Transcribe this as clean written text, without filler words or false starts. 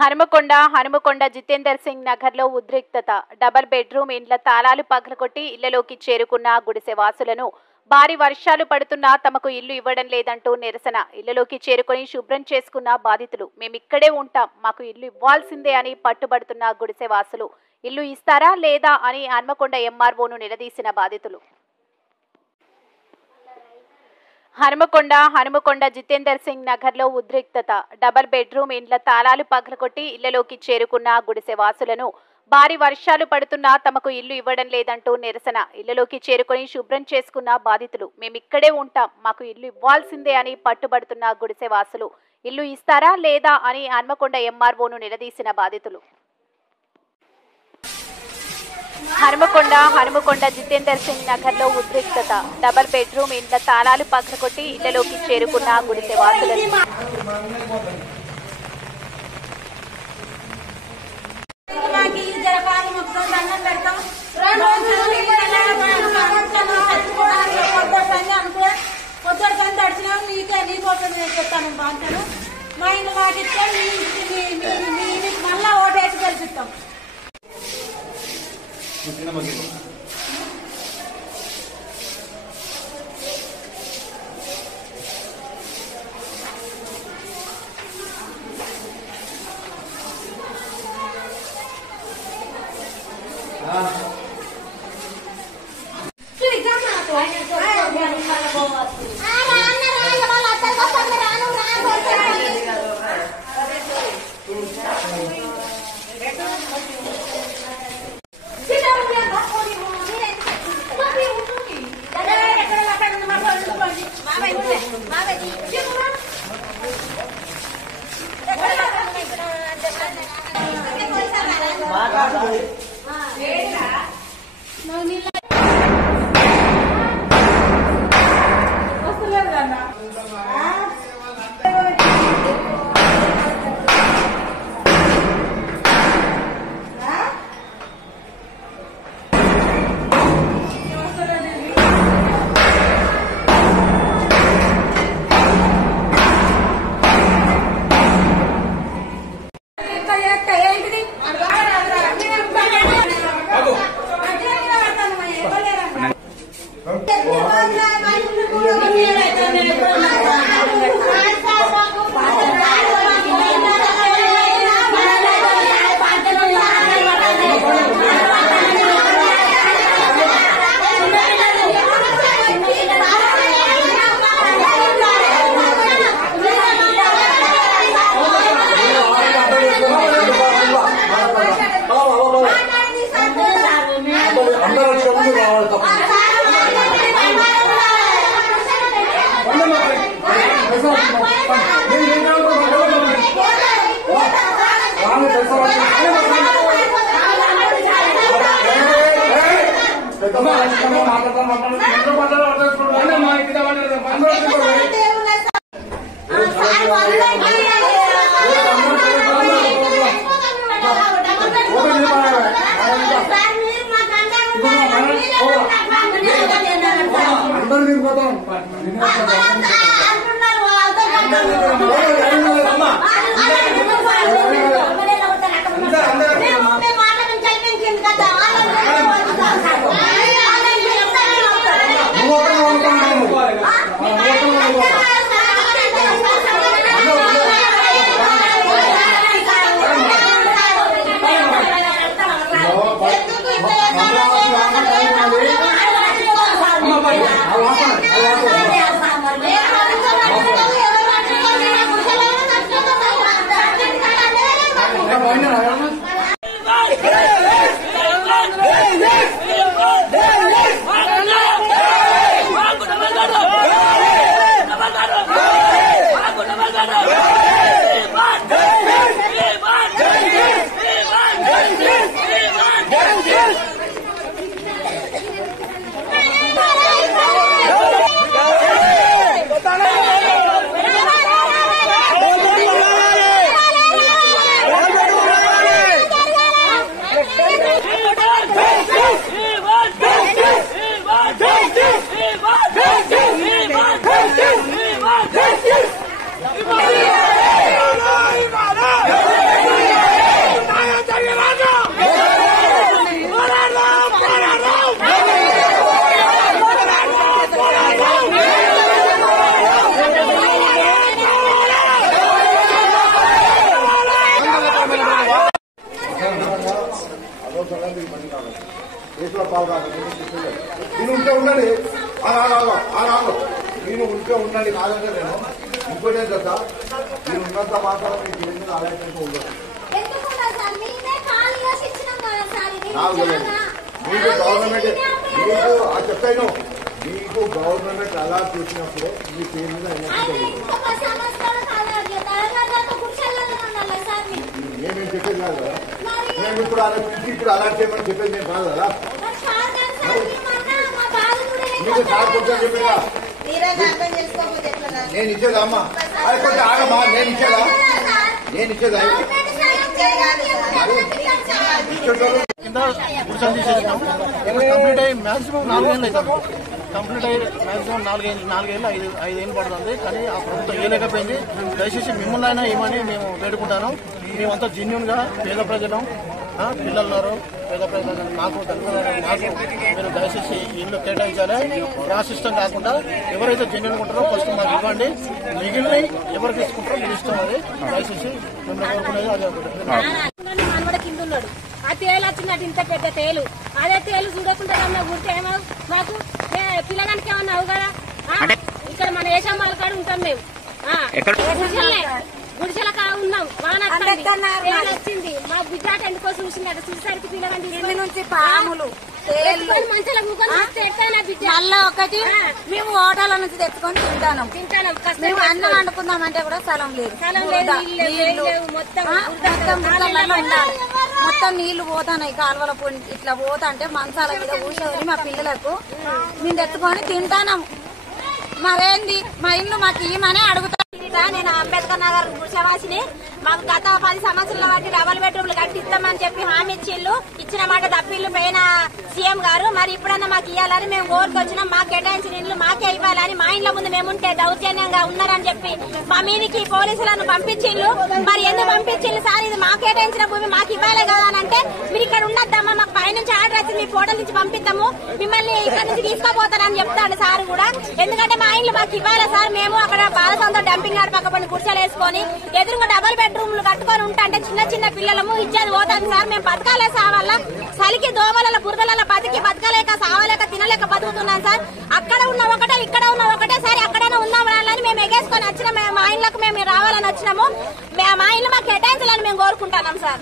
హనుమకొండ జితేందర్ సింగ్ నగర్ లో ఉద్రిక్తత. Double bedroom ఇండ్ల తాళాలు పగలగొట్టి ఇళ్లలోకి చేరుకున్న గుడిసె వాసులను భారీ వర్షాలు పడుతున్నా తమకు ఇల్లు ఇవ్వడం లేదంటూ నిరసన. ఇళ్లలోకి చేరుకొని శుభ్రం చేసుకున్న బాధితులు మేమిక్కడే ఉంటాం, మాకు ఇల్లు ఇవ్వాల్సిందే అని పట్టుబడుతున్న గుడిసె వాసులు ఇల్లు ఇస్తారా లేదా అని హనుమకొండ ఎంఆర్ఓను నిలదీసిన బాధితులు. హనుమకొండ జితేందర్ సింగ్ నగర్ లో ఉద్రిక్తత. డబుల్ బెడ్రూమ్ ఇండ్ల తాళాలు పగలగొట్టి ఇళ్లలోకి చేరుకున్న గుడిసె వాసులను భారీ వర్షాలు పడుతున్నా తమకు ఇల్లు ఇవ్వడం లేదంటూ నిరసన. ఇళ్లలోకి చేరుకొని శుభ్రం చేసుకున్న బాధితులు మేమిక్కడే ఉంటాం, మాకు ఇల్లు ఇవ్వాల్సిందే అని పట్టుబడుతున్న గుడిసె వాసులు ఇల్లు ఇస్తారా లేదా అని హనుమకొండ ఎంఆర్ఓను నిలదీసిన బాధితులు. హనుమకొండ జితేందర్ సింగ్ నగర్ లో ఉద్రిక్తత. డబుల్ బెడ్రూమ్ ఇండ్ల తాళాలు పగలగొట్టి ఇళ్లలోకి చేరుకున్న గుడిసె వాసులను మళ్ళా ఓటేసి గెలిపిస్తాం. పాల్గొనాలి. నేను ఉంటే ఉండండి, నేను ఉంటే ఉండండి కాదంటే నేను ఇంకోటే కదా నేను ఉన్నంత మాత్రం మీకు ఏమైనా ఆలోచన ఉండదు. మీకు గవర్నమెంట్ మీకు చెప్పాను, మీకు గవర్నమెంట్ అలా చేసినప్పుడే మీ పేరు మీద మేమేం చెప్పేది కాదు కదా. మేము ఇప్పుడు అలా పిలిచి ఇప్పుడు అలా చేయమని చెప్పేది మేము కాదు కదా. మీకు సార్ కొంచెం చెప్పేదా నేను ఇచ్చేదా అమ్మా? అది కొంచెం ఆగమ్మా, నేను ఇచ్చేదా గుడిసెలు తీసేసినాం. కంప్లీట్ అయ్యి మాక్సిమం 4 ఏళ్ళు అవుతుంది. కంప్లీట్ అయ్యి మాక్సిమం 4 ఏళ్ళు 5 ఏళ్ళు పడుతుంది. కానీ ఆ ప్రభుత్వం ఇవ్వలేకపోయింది. దయచేసి మిమ్మల్ని అయినా ఏమని మేము వేడుకుంటాను. మేమంతా జెన్యూన్ గా పేద ప్రజలు, పిల్లలు ఉన్నారు, పేద ప్రజలు నాకు మీరు దయచేసి ఇల్లు కేటాయించాలి. రాసిష్టం కాకుండా ఎవరైతే జెన్యూన్ ఉంటారో ఫస్ట్ మాకు ఇవ్వండి. మిగిలిన ఎవరికి తీసుకుంటారో మీరు ఇష్టం. అది దయచేసి మిమ్మల్ని కోరుకునేది అదే మనవడ కింద ఉన్నాడు. ఆ తేలు వచ్చినట్టు ఇంత పెద్ద తేలు, అదే తేలు చూడకుండా ఏమన్నా ఊరితే ఏమో మాకు పిల్లగానికి ఏమన్నా అవు కదా. ఇక్కడ మన ఏషామాల కాడ ఉంటాం మేము. గుడిసెల కాడ ఉన్నాం. వచ్చింది మా బిడ్డ ఎందుకో చూసిందట. చూసేసరికి పిల్లగాని నుంచి పాములు మళ్ళా ఒకటి మేము హోటల్ నుంచి తెచ్చుకొని తింటాను. మేము అన్నం వండుకుందామంటే కూడా స్థలం లేదు. మొత్తం నీళ్లు పోతాయి కాలువల ఇట్లా పోతాంటే మంచాల మీద కూర్చొని మా పిల్లలకు మేము తెచ్చుకొని తింటాను. మరేంది మా ఇల్లు మాకు ఇవ్వమని అడుగుతాం. నేను అంబేద్కర్ నగర్ గుడిసెవాసిని. మాకు గత 10 సంవత్సరాల వాటి డబల్ బెడ్రూమ్లు కట్టిస్తామని చెప్పి హామీ ఇచ్చిన మాట తప్పిల్లు పోయిన సీఎం గారు. మరి ఇప్పుడన్నా మాకు ఇవ్వాలని మేము కోరుకొచ్చినాం. మాకు కేటాయించిన ఇల్లు మాకే ఇవ్వాలని, మా ఇంట్లో ముందు మేముంటే దౌర్జన్యంగా ఉన్నారని చెప్పి మా మీదికి పోలీసులను పంపించిల్లు. మరి ఎందుకు పంపించిల్లు సార్? ఇది మాకు కేటాయించిన భూమి మాకు ఇవ్వాలి కదా అని అంటే, మీరు ఇక్కడ ఉండద్దమ్మా, మాకు పైనుంచి ఆర్డర్ వచ్చి మీ ఫోటోల నుంచి పంపిస్తాము, మిమ్మల్ని ఇక్కడ నుంచి తీసుకుపోతారని చెప్తాడు సార్ కూడా. ఎందుకంటే మా ఇంట్లో మాకు ఇవ్వాలి సార్. మేము అక్కడ బాలసంతో డంపింగ్ యార్డ్ పక్కపడి గుడిసెలు వేసుకొని ఎదురుగా డబల్ బెడ్రూమ్లు కట్టుకొని ఉంటే చిన్న చిన్న పిల్లలము ఇచ్చేది పోతాం సార్. మేము బతకాలే సావాల, చలికి దోమల బురదల బతకలేక సావలేక తినలేక బతుకుతున్నాం సార్. అక్కడ ఉన్న ఒకటే ఇక్కడ ఉన్న ఒకటే సార్. ఎక్కడైనా ఉందాం రాలని మేము ఎగేసుకొని వచ్చినాం. మా ఇంట్లోకి మేము రావాలని వచ్చినాము. మా ఇల్లు మాకు కేటాయించాలని మేము కోరుకుంటున్నాం సార్.